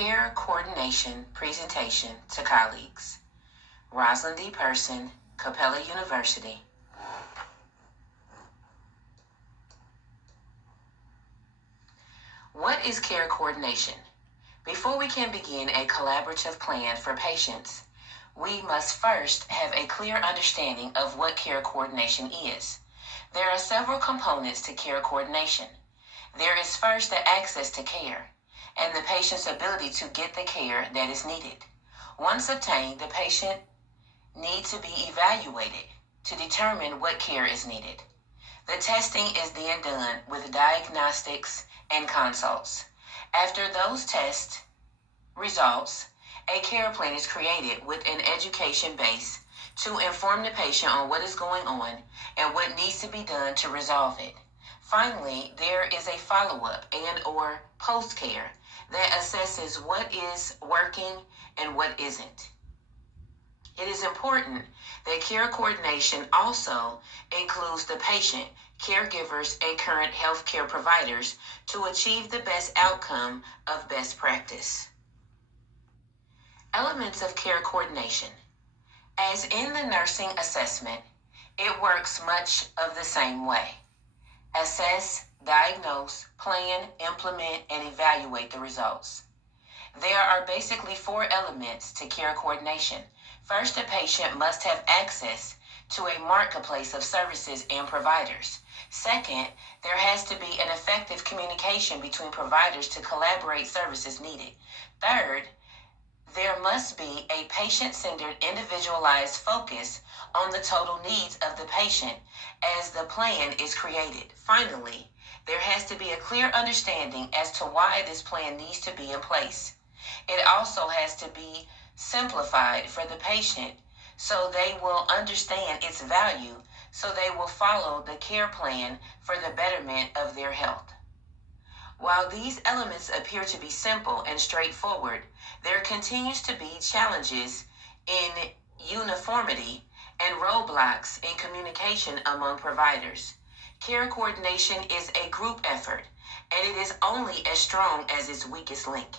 Care Coordination Presentation to Colleagues. Rosalind D. Person, Capella University. What is care coordination? Before we can begin a collaborative plan for patients, we must first have a clear understanding of what care coordination is. There are several components to care coordination. There is first the access to care and the patient's ability to get the care that is needed. Once obtained, the patient needs to be evaluated to determine what care is needed. The testing is then done with diagnostics and consults. After those test results, a care plan is created with an education base to inform the patient on what is going on and what needs to be done to resolve it. Finally, there is a follow-up and/or post-care that assesses what is working and what isn't. It is important that care coordination also includes the patient, caregivers, and current healthcare providers to achieve the best outcome of best practice. Elements of care coordination. As in the nursing assessment, it works much of the same way. Assess, diagnose, plan, implement, and evaluate the results. There are basically 4 elements to care coordination. First, a patient must have access to a marketplace of services and providers. Second, there has to be an effective communication between providers to collaborate services needed. Third, there must be a patient-centered, individualized focus on the total needs of the patient as the plan is created. Finally, there has to be a clear understanding as to why this plan needs to be in place. It also has to be simplified for the patient so they will understand its value, so they will follow the care plan for the betterment of their health. While these elements appear to be simple and straightforward, there continues to be challenges in uniformity and roadblocks in communication among providers. Care coordination is a group effort, and it is only as strong as its weakest link.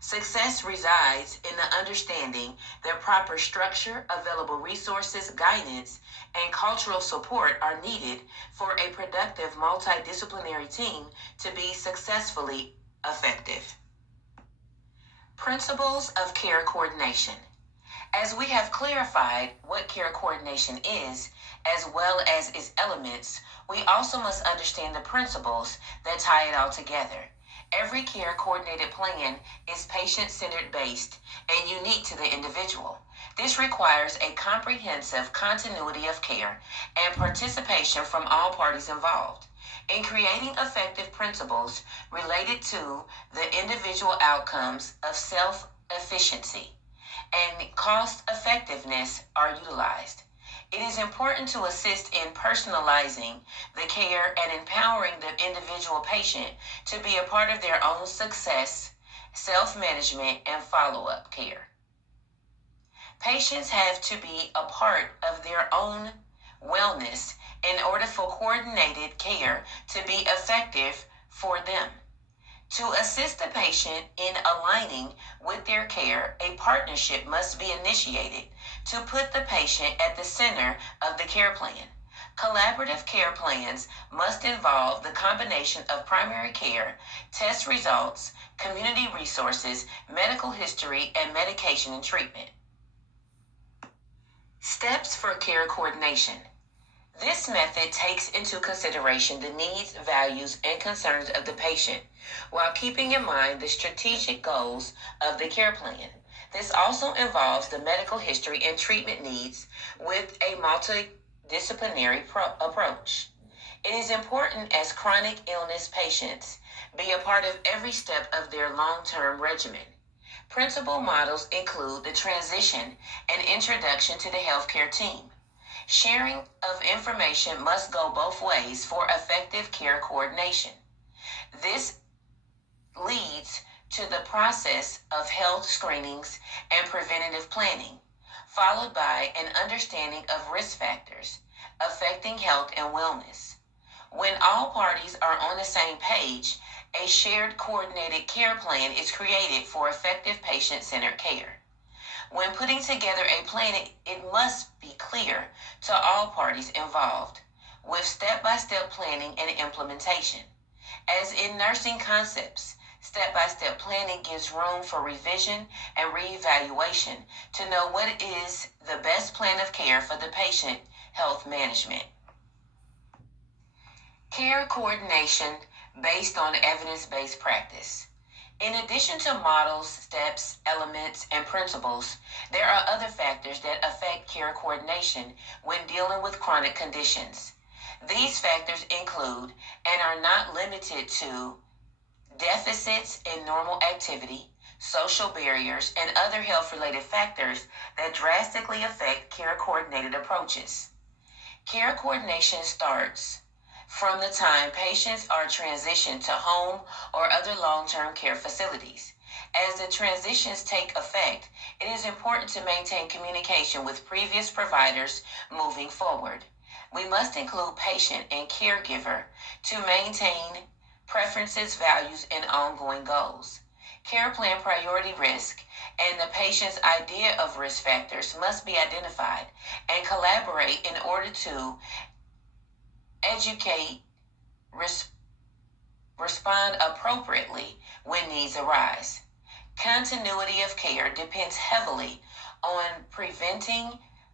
Success resides in the understanding that proper structure, available resources, guidance, and cultural support are needed for a productive multidisciplinary team to be successfully effective. Principles of care coordination. As we have clarified what care coordination is, as well as its elements, we also must understand the principles that tie it all together. Every care coordinated plan is patient-centered based and unique to the individual. This requires a comprehensive continuity of care and participation from all parties involved. In creating effective principles related to the individual outcomes of self-efficiency and cost-effectiveness are utilized. It is important to assist in personalizing the care and empowering the individual patient to be a part of their own success, self-management, and follow-up care. Patients have to be a part of their own wellness in order for coordinated care to be effective for them. To assist the patient in aligning with their care, a partnership must be initiated to put the patient at the center of the care plan. Collaborative care plans must involve the combination of primary care, test results, community resources, medical history, and medication and treatment. Steps for care coordination. This method takes into consideration the needs, values, and concerns of the patient while keeping in mind the strategic goals of the care plan. This also involves the medical history and treatment needs with a multidisciplinary approach. It is important as chronic illness patients be a part of every step of their long-term regimen. Principal models include the transition and introduction to the healthcare team. Sharing of information must go both ways for effective care coordination. This leads to the process of health screenings and preventative planning, followed by an understanding of risk factors affecting health and wellness. When all parties are on the same page A shared coordinated care plan is created for effective patient-centered care. When putting together a plan, it must be clear to all parties involved, with step-by-step planning and implementation. As in nursing concepts, step-by-step planning gives room for revision and reevaluation to know what is the best plan of care for the patient health management. Care coordination based on evidence-based practice. In addition to models, steps, elements, and principles, there are other factors that affect care coordination when dealing with chronic conditions. These factors include, and are not limited to, deficits in normal activity, social barriers, and other health-related factors that drastically affect care-coordinated approaches. Care coordination starts from the time patients are transitioned to home or other long-term care facilities. As the transitions take effect, it is important to maintain communication with previous providers moving forward. We must include patient and caregiver to maintain preferences, values, and ongoing goals. Care plan priority risk and the patient's idea of risk factors must be identified and collaborate in order to educate, respond appropriately when needs arise. Continuity of care depends heavily on preventing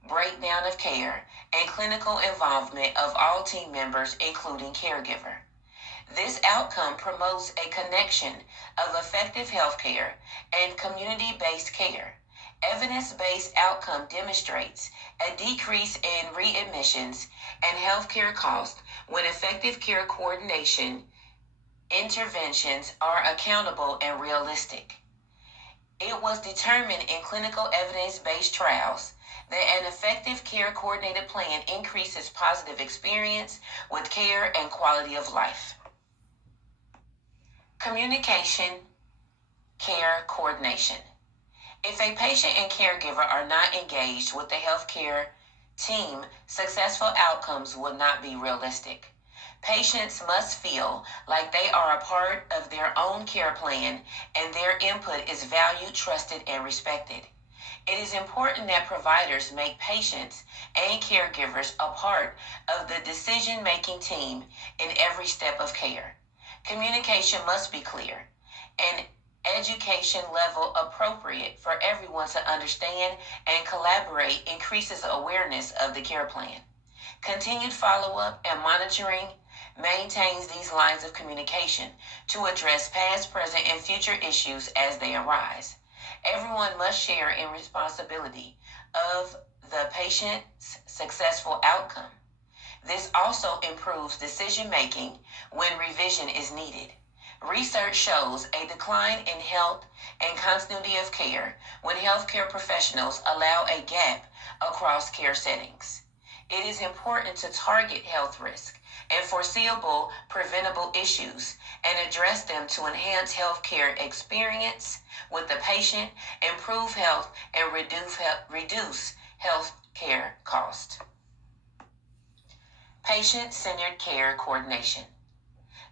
breakdown of care and clinical involvement of all team members, including caregiver. This outcome promotes a connection of effective healthcare and community-based care. Evidence-based outcome demonstrates a decrease in readmissions and healthcare costs when effective care coordination interventions are accountable and realistic. It was determined in clinical evidence-based trials that an effective care coordinated plan increases positive experience with care and quality of life. Communication, care coordination. If a patient and caregiver are not engaged with the healthcare team, successful outcomes will not be realistic. Patients must feel like they are a part of their own care plan and their input is valued, trusted, and respected. It is important that providers make patients and caregivers a part of the decision-making team in every step of care. Communication must be clear and education level appropriate for everyone to understand and collaborate increases awareness of the care plan. Continued follow-up and monitoring maintains these lines of communication to address past, present, and future issues as they arise. Everyone must share in responsibility of the patient's successful outcome. This also improves decision-making when revision is needed. Research shows a decline in health and continuity of care when healthcare professionals allow a gap across care settings. It is important to target health risk and foreseeable preventable issues and address them to enhance healthcare experience with the patient, improve health, and reduce healthcare costs. Patient-centered care coordination.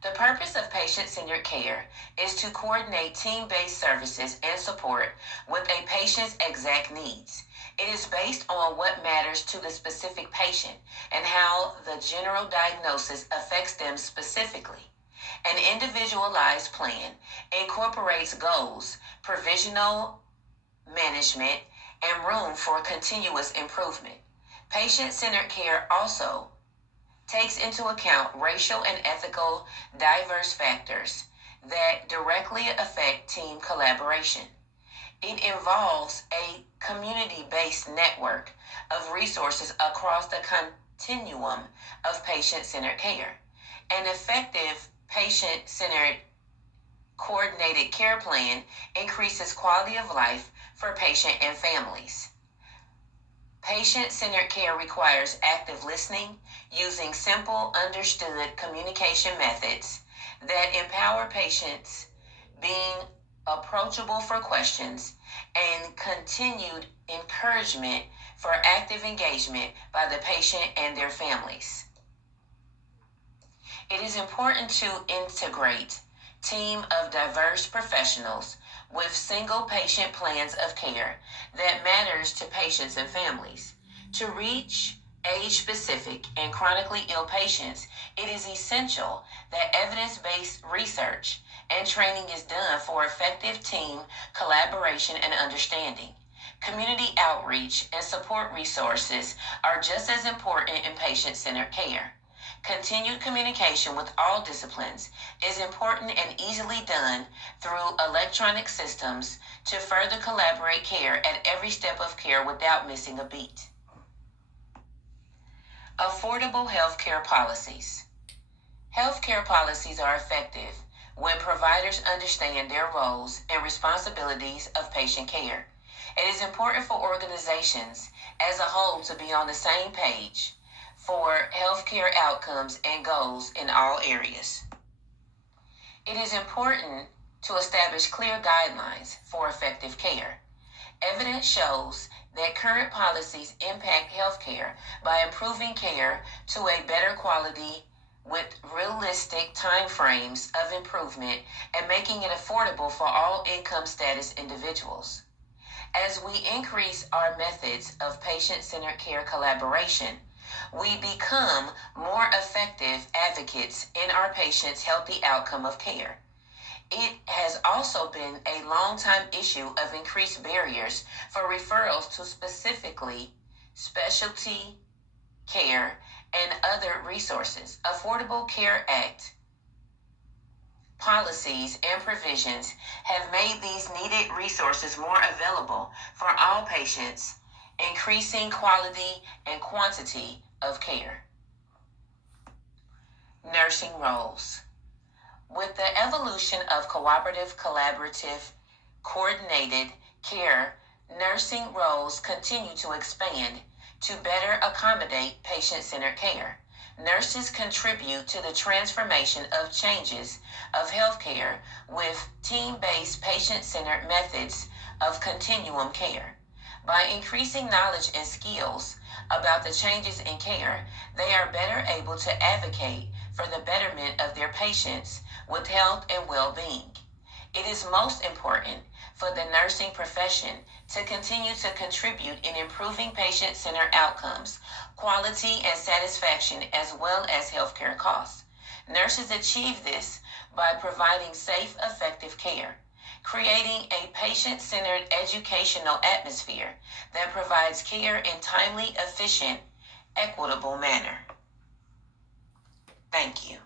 The purpose of patient-centered care is to coordinate team-based services and support with a patient's exact needs. It is based on what matters to the specific patient and how the general diagnosis affects them specifically. An individualized plan incorporates goals, provisional management, and room for continuous improvement. Patient-centered care also takes into account racial and ethical diverse factors that directly affect team collaboration. It involves a community-based network of resources across the continuum of patient-centered care. An effective patient-centered coordinated care plan increases quality of life for patient and families. Patient-centered care requires active listening using simple, understood communication methods that empower patients, being approachable for questions, and continued encouragement for active engagement by the patient and their families. It is important to integrate team of diverse professionals with single patient plans of care that matters to patients and families. To reach age-specific and chronically ill patients, it is essential that evidence-based research and training is done for effective team collaboration and understanding. Community outreach and support resources are just as important in patient-centered care. Continued communication with all disciplines is important and easily done through electronic systems to further collaborate care at every step of care without missing a beat. Affordable healthcare policies. Healthcare policies are effective when providers understand their roles and responsibilities of patient care. It is important for organizations as a whole to be on the same page for healthcare outcomes and goals in all areas. It is important to establish clear guidelines for effective care. Evidence shows that current policies impact healthcare by improving care to a better quality with realistic time frames of improvement and making it affordable for all income status individuals. As we increase our methods of patient-centered care collaboration, we become more effective advocates in our patients' healthy outcome of care. It has also been a long-time issue of increased barriers for referrals to specifically specialty care and other resources. Affordable Care Act policies and provisions have made these needed resources more available for all patients, increasing quality and quantity of care. Nursing roles. With the evolution of cooperative, collaborative, coordinated care, nursing roles continue to expand to better accommodate patient-centered care. Nurses contribute to the transformation of changes of healthcare with team-based patient-centered methods of continuum care. By increasing knowledge and skills about the changes in care, they are better able to advocate for the betterment of their patients with health and well-being. It is most important for the nursing profession to continue to contribute in improving patient-centered outcomes, quality and satisfaction, as well as healthcare costs. Nurses achieve this by providing safe, effective care, creating a patient-centered educational atmosphere that provides care in timely, efficient, equitable manner. Thank you.